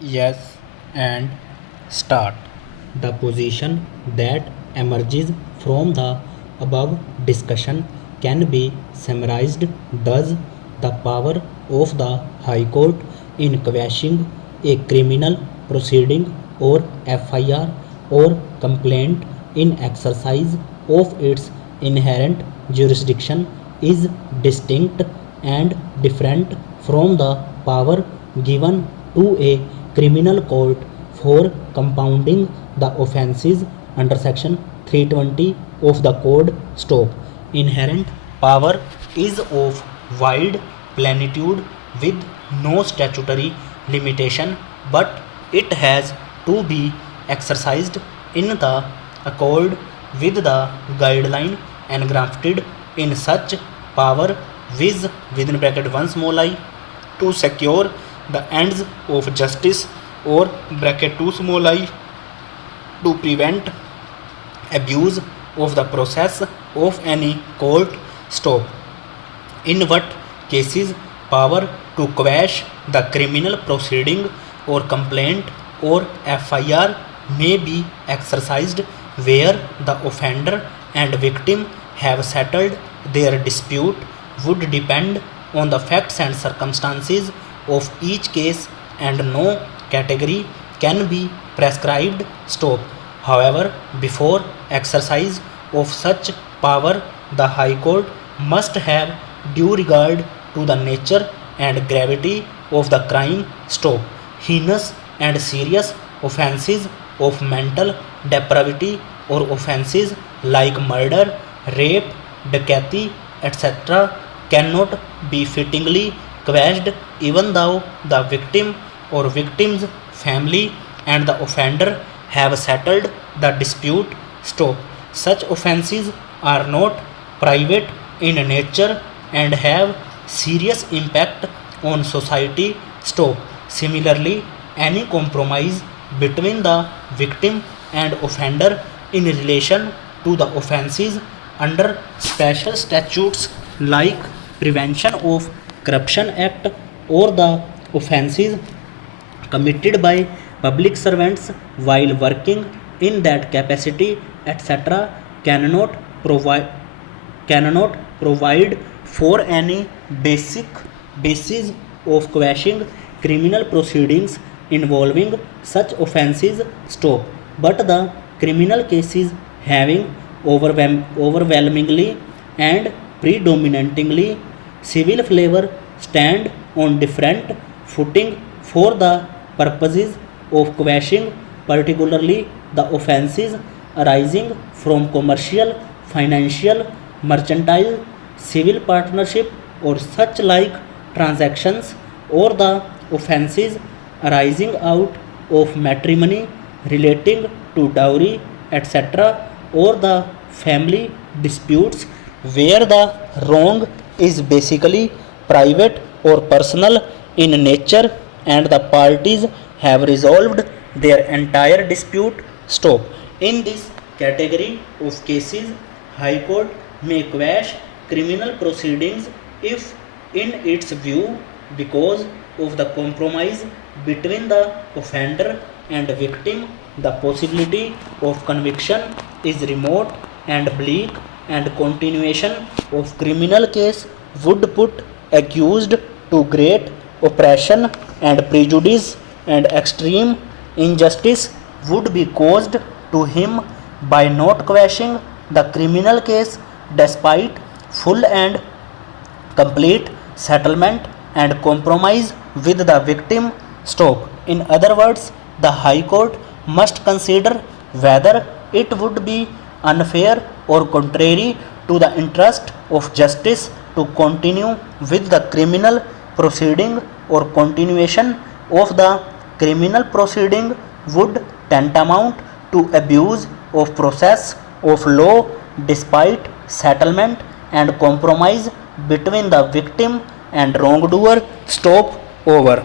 Yes, and start. The position that emerges from the above discussion can be summarized thus: the power of the High Court in quashing a criminal proceeding or FIR or complaint in exercise of its inherent jurisdiction is distinct and different from the power given to a criminal court for compounding the offences under section 320 of the code. Stop. Inherent power is of wide plenitude with no statutory limitation, but it has to be exercised in the accord with the guideline engrafted in such power viz within bracket 1 small I to secure the ends of justice or bracket 2 small I to prevent abuse of the process of any court. Stop. In what cases power to quash the criminal proceeding or complaint or FIR may be exercised? Where the offender and victim have settled their dispute would depend on the facts and circumstances of each case, and no category can be prescribed. Stop. However, before exercise of such power, the High Court must have due regard to the nature and gravity of the crime. Stop. Heinous and serious offences of mental depravity or offences like murder, rape, dacoity, etc. cannot be fittingly quashed even though the victim or victim's family and the offender have settled the dispute. Stop. Such offences are not private in nature and have serious impact on society. Stop. Similarly, any compromise between the victim and offender in relation to the offences under special statutes like Prevention of Corruption Act or the offences committed by public servants while working in that capacity, etc., cannot provide for any basis of quashing criminal proceedings involving such offences. Stop. But the criminal cases having overwhelmingly and predominantly civil flavor stand on different footing for the purposes of quashing, particularly the offences arising from commercial, financial, mercantile, civil partnership, or such like transactions, or the offences arising out of matrimony relating to dowry, etc., or the family disputes where the wrong is basically private or personal in nature and the parties have resolved their entire dispute. Stop. In this category of cases, High Court may quash criminal proceedings if, in its view, because of the compromise between the offender and victim, the possibility of conviction is remote and bleak, and continuation of criminal case would put accused to great oppression and prejudice, and extreme injustice would be caused to him by not quashing the criminal case despite full and complete settlement and compromise with the victim. Stop. In other words, the High Court must consider whether it would be unfair or contrary to the interest of justice to continue with the criminal proceeding, or continuation of the criminal proceeding would tantamount to abuse of process of law despite settlement and compromise between the victim and wrongdoer. Stop. Over.